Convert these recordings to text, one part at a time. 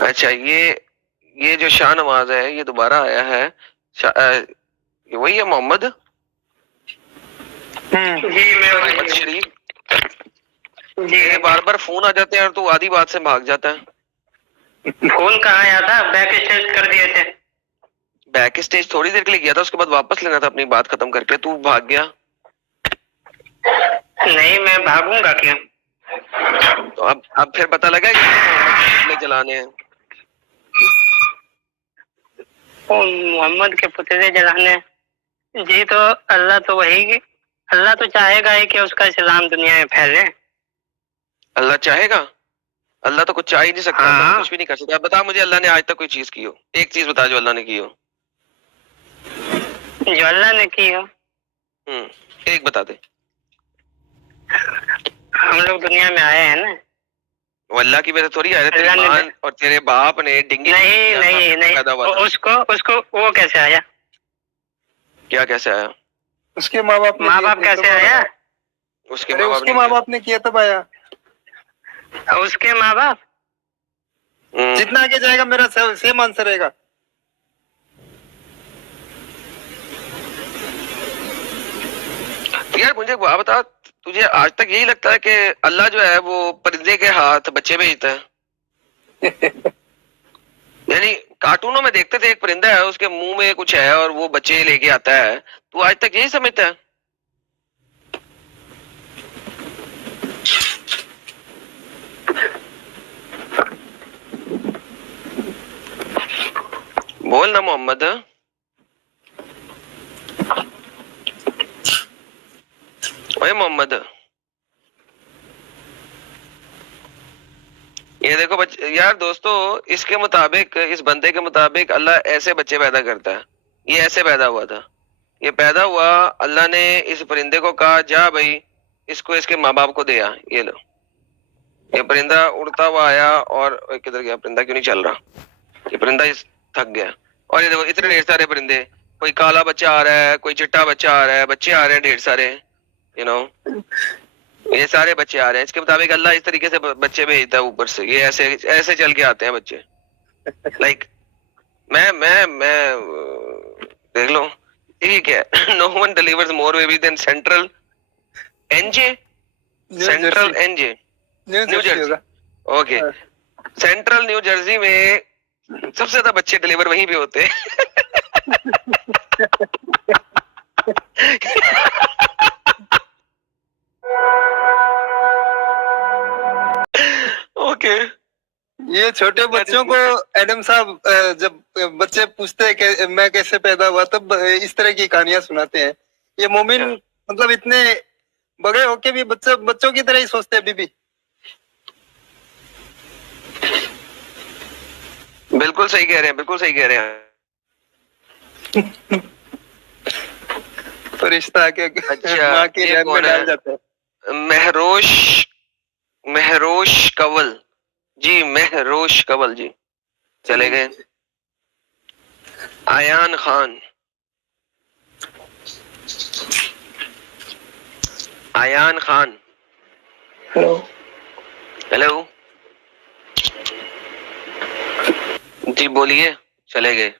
اچھا یہ جو شاہ نواز ہے یہ دوبارہ آیا ہے، وہی ہے محمد محمد شریف جی، بار بار فون آ جاتے ہیں اور تو آدھی بات سے بھاگ جاتا ہے. فون کہاں آیا تھا؟ بیک اسٹیج کر دیے تھے. بیک اسٹیج تھوڑی دیر کے لیے کیا تھا، اس کے بعد واپس لینا تھا اپنی بات ختم کر کے، تو بھاگ گیا. نہیں میں بھاگوں گا کیا؟ تو اب پھر پتہ لگا کہ محمد جلانے ہیں. محمد کے پتلے جلانے؟ جی تو اللہ تو وہی، اللہ تو چاہے گا ہی کہ اس کا اسلام دنیا میں پھیلے. اللہ چاہے گا؟ اللہ تو کچھ چاہ ہی نہیں سکتا، اللہ تو کچھ بھی نہیں کر سکتا. بتا مجھے اللہ نے آج تک کوئی چیز کی ہو، ایک چیز بتا جو اللہ نے کی ہو. جو اللہ نے کی ہو ایک بتا دے. ہم لوگ دنیا میں آئے ہیں نا، وہ اللہ کی وجہ تھوڑی آئے، تیری ماں اور تیرے باپ نے ڈنگی نہیں اس کو وہ کیسے آیا؟ کیا کیسے آیا؟ اس کے ماں باپ کیسے آیا؟ اس کے ماں باپ نے کیا تب آیا. اس کے ماں باپ جتنا آگے جائے گا میرا سیم آنسر رہے گا. یار مجھے بات بتا، تجھے آج تک یہی لگتا ہے کہ اللہ جو ہے وہ پرندے کے ہاتھ بچے بھیجتا ہے؟ یعنی کارٹونوں میں دیکھتے تھے ایک پرندہ ہے، اس کے منہ میں کچھ ہے اور وہ بچے لے کے آتا ہے، تو آج تک یہی سمجھتا ہے؟ بول نا محمد. اوے محمد، یہ دیکھو یار دوستو، اس کے مطابق، اس بندے کے مطابق اللہ ایسے بچے پیدا کرتا ہے. یہ ایسے پیدا ہوا تھا، یہ پیدا ہوا، اللہ نے اس پرندے کو کہا جا بھائی اس کو اس کے ماں باپ کو دیا. یہ لو، یہ پرندہ اڑتا ہوا آیا اور کدھر گیا پرندہ؟ کیوں نہیں چل رہا؟ یہ پرندہ تھک گیا. اور یہ دیکھو اتنے ڈھیر سارے پرندے، کوئی کالا بچہ آ رہا ہے، کوئی چٹا بچہ آ رہا ہے، بچے آ رہے ہیں ڈھیر سارے، یہ سارے بچے آ رہے ہیں. اس کے مطابق اللہ اس طریقے سے بچے بھیجتا ہے اوپر سے، یہ ایسے چل کے آتے ہیں بچے. لائک میں دیکھ لو ٹھیک ہے. No one delivers more baby than central N J, central N J New Jersey. Okay, central New Jersey میں سب سے زیادہ بچے ڈیلیور وہیں پہ ہوتے ہیں. اوکے، یہ چھوٹے بچوں کو ایڈم صاحب جب بچے پوچھتے ہیں کہ میں کیسے پیدا ہوا، تب اس طرح کی کہانیاں سناتے ہیں. یہ مومن مطلب اتنے بڑے ہو کے بھی بچوں کی طرح ہی سوچتے ہیں ابھی بھی. بالکل صحیح کہہ رہے ہیں، بالکل صحیح کہہ رہے ہیں. فرشتہ کے ماں کی رحم میں ڈال جاتا ہے. مہروش کنول جی، مہروش کنول جی چلے گئے. ایان خان، ایان خان، ہیلو جی بولیے. چلے گئے.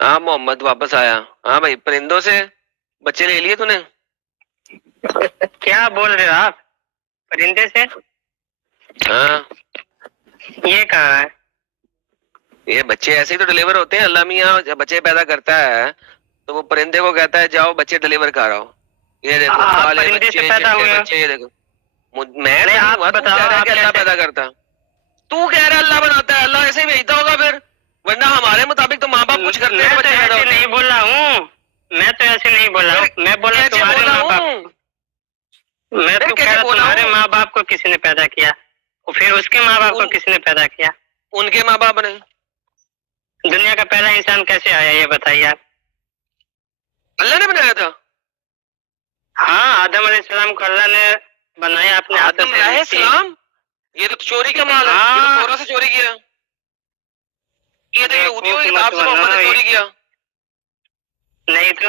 ہاں محمد واپس آیا. ہاں بھائی، پرندوں سے بچے لے لیے تو نے؟ کیا بول رہے ہو آپ؟ پرندے سے؟ ہاں، یہ کہاں ہے؟ یہ بچے ایسے ہی تو ڈلیور ہوتے ہیں. اللہ میاں جب بچے پیدا کرتا ہے تو وہ پرندے کو کہتا ہے جاؤ بچے ڈلیور کراؤ. یہ دیکھو کالے بچے، چٹے بچے، یہ دیکھو. میں نہیں ہوا، تو کہہ رہا ہے کہ اللہ پیدا کرتا. تو کہہ رہا ہے اللہ بناتا ہے، اللہ ایسے ہی بھیجتا ہوگا پھر، ورنہ ہمارے مطابق تو ماں باپ کچھ کرتے ہیں. میں تو ایسے نہیں بولا ہوں، میں تو ایسے نہیں بولا ہوں. میں بولا تمہارے ماں باپ، میں تو کہہ رہا تمہارے ماں باپ کو کسی نے پیدا کیا، پھر اس کے ماں باپ کو کس نے پیدا کیا؟ ان کے ماں باپ نے. دنیا کا پہلا انسان کیسے آیا یہ بتائیے آپ. اللہ نے بنایا تھا. ہاں، آدم علیہ السلام کو اللہ نے بنایا اپنے ہاتھوں سے. آدم علیہ السلام؟ یہ تو چوری کا مال ہے، یہ تو تورا سے چوری کیا. یہ تو یہودیوں کی کتاب سے محمد نے چوری کیا. نہیں تو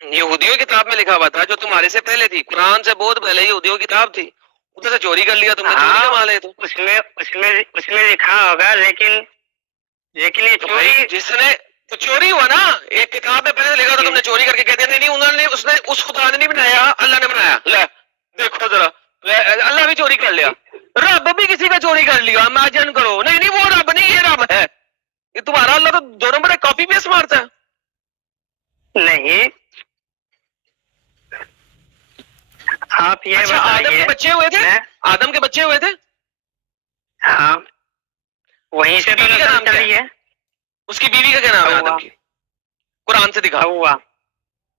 یہودیوں کی کتاب میں لکھا ہوا تھا جو تمہارے سے پہلے تھی، قرآن سے بہت پہلے یہودیوں کی کتاب تھی. ادھر سے چوری کر لیا تم نے, چوری کا مال ہے تو اس میں لکھا ہوگا, لیکن یہ تو چوری بھائی جس نے تو چوری ہوا نا, ایک کتاب میں پہلے لکھا تھا تم نے چوری کر کے کہتے نہیں انہوں نے اس خدا نے نہیں بنایا, اللہ نے بنایا. لے دیکھو ذرا, اللہ بھی چوری کر لیا, رب بھی کسی کا چوری کر لیا, امیجن کرو. نہیں وہ رب نہیں, یہ رب ہے. یہ تمہارا اللہ تو دو نمبر ہے, کاپی پیسٹ مارتا ہے. نہیں. آپ یہ اچھا آدم بتائیے, کے بچے ہوئے تھے, آدم کے بچے ہوئے تھے, ہاں وہیں سے تو نسل چلی ہے. اس کی بیوی کا کیا نام ہے آدم کی؟ قرآن سے دکھا, ہوا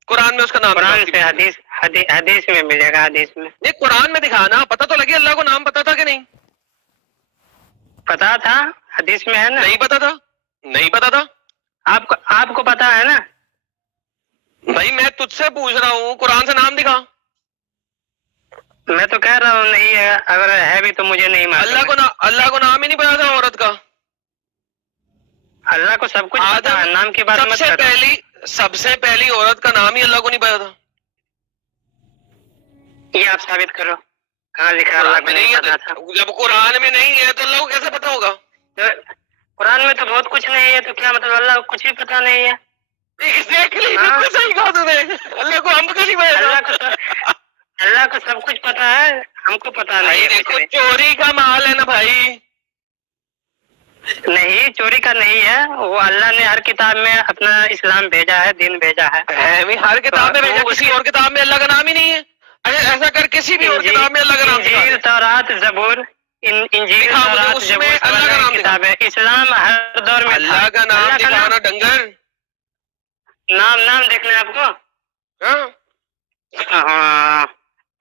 قرآن میں اس کا نام قرآن دکھا. سے, حدیث میں ملے گا, حدیث میں. نہیں قرآن میں دکھا نا, پتہ تو لگے اللہ کو نام پتا تھا کہ نہیں؟ پتا تھا, حدیث میں ہے نا. نہیں پتا تھا, نہیں پتا تھا آپ کو پتا ہے نا بھائی. میں تجھ سے پوچھ رہا ہوں, قرآن سے نام دکھا. میں تو کہہ رہا ہوں نہیں ہے, اگر ہے بھی تو مجھے نہیں معلوم. اللہ کو نام ہی نہیں پتا تھا عورت کا. اللہ کو سب کچھ پتا ہے, نام کی بات مت کرو. سب سے پہلی عورت کا نام ہی اللہ کو نہیں پتا تھا. یہ آپ ثابت کرو, کہاں لکھا اللہ کو نہیں پتا تھا؟ جب قرآن میں نہیں ہے تو اللہ کو کیسے پتا ہوگا؟ قرآن میں تو بہت کچھ نہیں ہے, تو کیا مطلب اللہ کو کچھ بھی پتا نہیں ہے؟ بالکل صحیح کہا تم نے, اللہ کو ہم کو نہیں پتا. اللہ کو سب کچھ پتا ہے, ہم کو پتا نہیں. دیکھو چوری کا مال ہے نا بھائی. نہیں چوری کا نہیں ہے, وہ اللہ نے ہر کتاب میں اپنا اسلام بھیجا ہے, دین بھیجا ہے. ہر کتاب میں بھیجا, کسی اور کتاب میں اللہ کا نام ہی نہیں ہے. ایسا کر کسی بھی اور کتاب میں اللہ کا نام دکھا. انجیل, تورات, زبور, انجیل, تورات, زبور, اللہ کا نام کتاب ہے. اسلام ہر دور میں اللہ کا نام دکھانا ڈنگر. نام دیکھنا ہے آپ کو. ہاں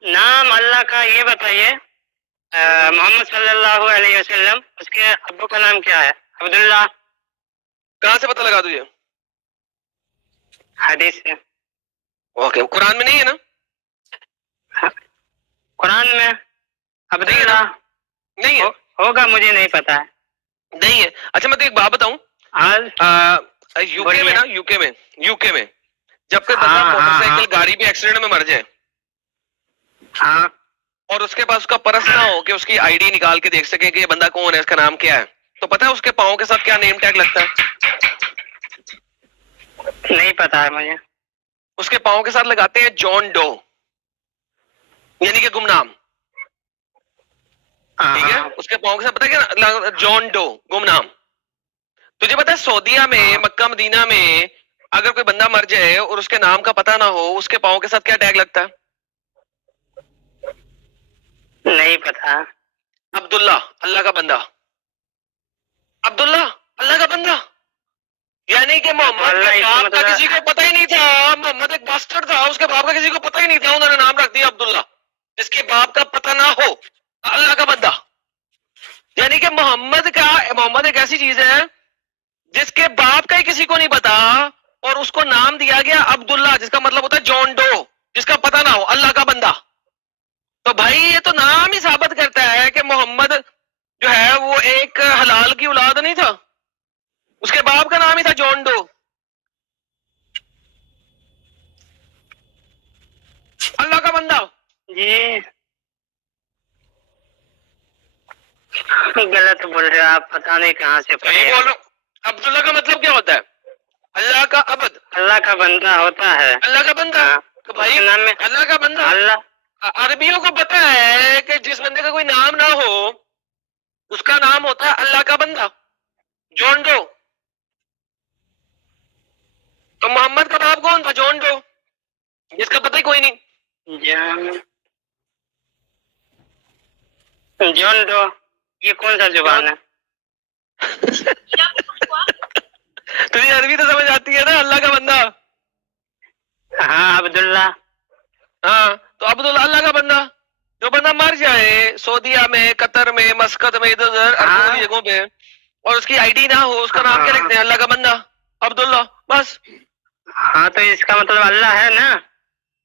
نام اللہ کا یہ بتائیے, محمد صلی اللہ علیہ وسلم, اس کے ابو کا نام کیا ہے؟ عبداللہ. کہاں سے پتہ لگا تجھے؟ حدیث سے. اوکے, قرآن میں نہیں ہے نا؟ قرآن میں عبداللہ نہیں ہے, ہوگا, مجھے نہیں پتا ہے. نہیں ہے. اچھا میں تو ایک بات بتاؤں, یو کے میں جب کوئی بندہ موٹر سائیکل گاڑی بھی ایکسیڈنٹ میں مر جائے, ہاں, اور اس کے پاس اس کا پرس نہ ہو کہ اس کی آئی ڈی نکال کے دیکھ سکے کہ یہ بندہ کون ہے, اس کا نام کیا ہے, تو پتہ ہے اس کے پاؤں کے ساتھ کیا نیم ٹیگ لگتا ہے؟ نہیں پتا ہے مجھے. اس کے پاؤں کے ساتھ لگاتے ہیں جان ڈو, یعنی کہ گمنام. ٹھیک ہے, اس کے پاؤں کے ساتھ پتہ کیا, جان ڈو, گمنام. تجھے پتا ہے سعودیہ میں, مکہ مدینہ میں اگر کوئی بندہ مر جائے اور اس کے نام کا پتہ نہ ہو, اس کے پاؤں کے ساتھ کیا ٹیگ لگتا ہے؟ نہیں پتا. عبداللہ, اللہ کا بندہ. عبداللہ, اللہ کا بندہ. یعنی کہ محمد کے باپ کا کسی کو پتہ ہی نہیں تھا, محمد ایک باسٹرڈ تھا, اس کے باپ کا کسی کو پتہ ہی نہیں تھا, انہوں نے نام رکھ دیا عبداللہ. جس کے باپ کا پتہ نہ ہو, اللہ کا بندہ. یعنی کہ محمد ایک ایسی چیز ہے جس کے باپ کا ہی کسی کو نہیں پتا, اور اس کو نام دیا گیا عبداللہ, جس کا مطلب ہوتا ہے جان ڈو, جس کا پتہ نہ ہو, اللہ کا بندہ. تو بھائی یہ تو نام ہی ثابت کرتا ہے کہ محمد جو ہے وہ ایک حلال کی اولاد نہیں تھا, اس کے باپ کا نام ہی تھا جان ڈو. اللہ کا بندہ. جی غلط بول رہے آپ, پتہ نہیں کہاں سے پڑھے. عبداللہ کا مطلب کیا ہوتا ہے؟ اللہ کا عبد, اللہ کا بندہ ہوتا ہے. اللہ کا بندہ. تو بھائی اللہ کا بندہ, اللہ عربیوں کو پتا ہے کہ جس بندے کا کوئی نام نہ ہو اس کا نام ہوتا ہے اللہ کا بندہ, جان ڈو. تو محمد کا باپ کون تھا؟ جان ڈو, جس کا پتہ ہی کوئی نہیں. جان ڈو یہ کون سا زبان ہے؟ تجھے عربی تو سمجھ آتی ہے نا, اللہ کا بندہ. ہاں عبداللہ. ہاں تو عبداللہ اللہ کا بندہ. جو بندہ مر جائے سعودیہ میں, قطر میں, مسقط میں, ادھر ادھر جگہوں پہ, اور اس کی آئی ڈی نہ ہو, اس کا نام کیا لکھتے ہیں؟ اللہ کا بندہ, عبداللہ, بس. ہاں تو اس کا مطلب اللہ ہے نا,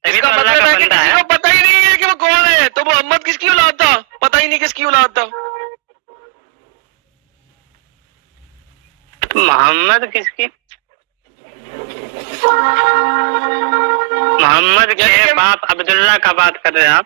اس کا مطلب ہے کہ کسی کو پتہ ہی نہیں ہے کہ وہ کون ہے. تو محمد کس کی اولاد تھا؟ پتہ ہی نہیں کس کی اولاد تھا. محمد کس کی؟ محمد کے باپ عبداللہ کا بات کر رہے ہیں آپ.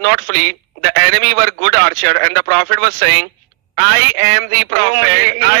not flee, the enemy were good archer and the prophet was saying I am the prophet, I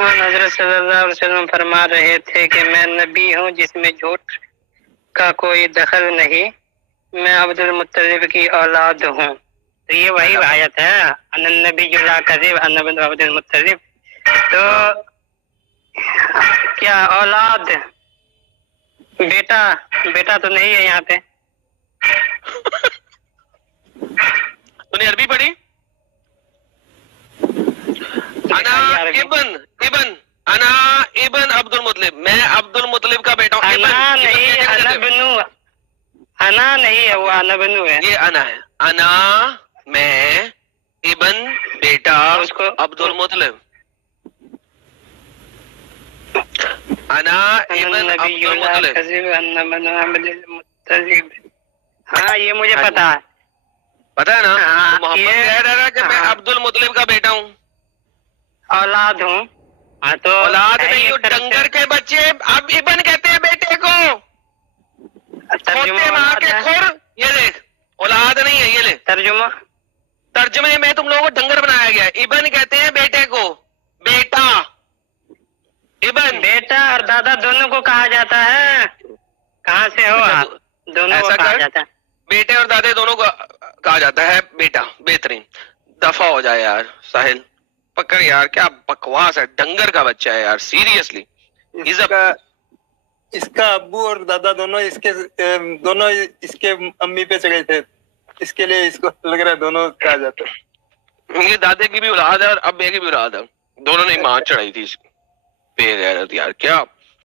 حضرت صلی اللہ علیہ وسلم فرما رہے تھے کہ میں نبی ہوں جس میں جھوٹ کا کوئی دخل نہیں، میں عبد المطلب کی اولاد ہوں. تو یہ وہی آیت ہے ان النبی لا کذب ان عبد المطلب. تو کیا اولاد بیٹا بیٹا تو نہیں ہے یہاں پہ. تو نے عربی پڑھی؟ انا ابن عبد المطلب، میں عبد المطلب کا بیٹا ہوں. انا نہیں، انا بنو، انا نہیں ہے وہ، انا بنو ہے. یہ انا ہے، انا میں، ابن بیٹا اس کو عبد المطلب، انا ابن عبد المطلب. ہاں یہ مجھے پتا ہے. پتا ہے نا؟ ہاں، محمد یہ- کہہ رہا ہے کہ میں ہاں۔ عبد المطلب کا بیٹا ہوں. اولاد ہوں. ہاں تو اولاد ہے نہیں ایک ہو، طرف سے ڈنگر کے بچے. اب ابن کہتے ہیں بیٹے کو، ترجمہ کھوتے ماں اولاد کے ہے. کھور. یہ دیکھ، اولاد نہیں ہے. یہ لے ترجمہ ترجمے میں تم لوگوں کو ڈنگر بنایا گیا ہے. ابن کہتے ہیں بیٹے کو، بیٹا. ابن بیٹا اور دادا دونوں کو کہا جاتا ہے. کہاں سے ہو آپ؟ دونوں کو ایسا کہا کر، جاتا ہے. بیٹے اور دادے دونوں کو کہا جاتا ہے بیٹا. بہترین. دفع ہو جائے یار ساحل، پکڑ یار. کیا بکواس ہے، ڈنگر کا بچہ ہے یار، سیریسلی. اس کا ابو اور دادا دونوں اس کے امی پہ چڑھے تھے، اس کے لیے اس کو لگ رہا ہے دونوں کہا جاتا ہے. یہ دادے کی بھی اولاد ہے اور ابے کی بھی اولاد ہے، دونوں نے ماں چڑھائی تھی اس بے غیرت یار. کیا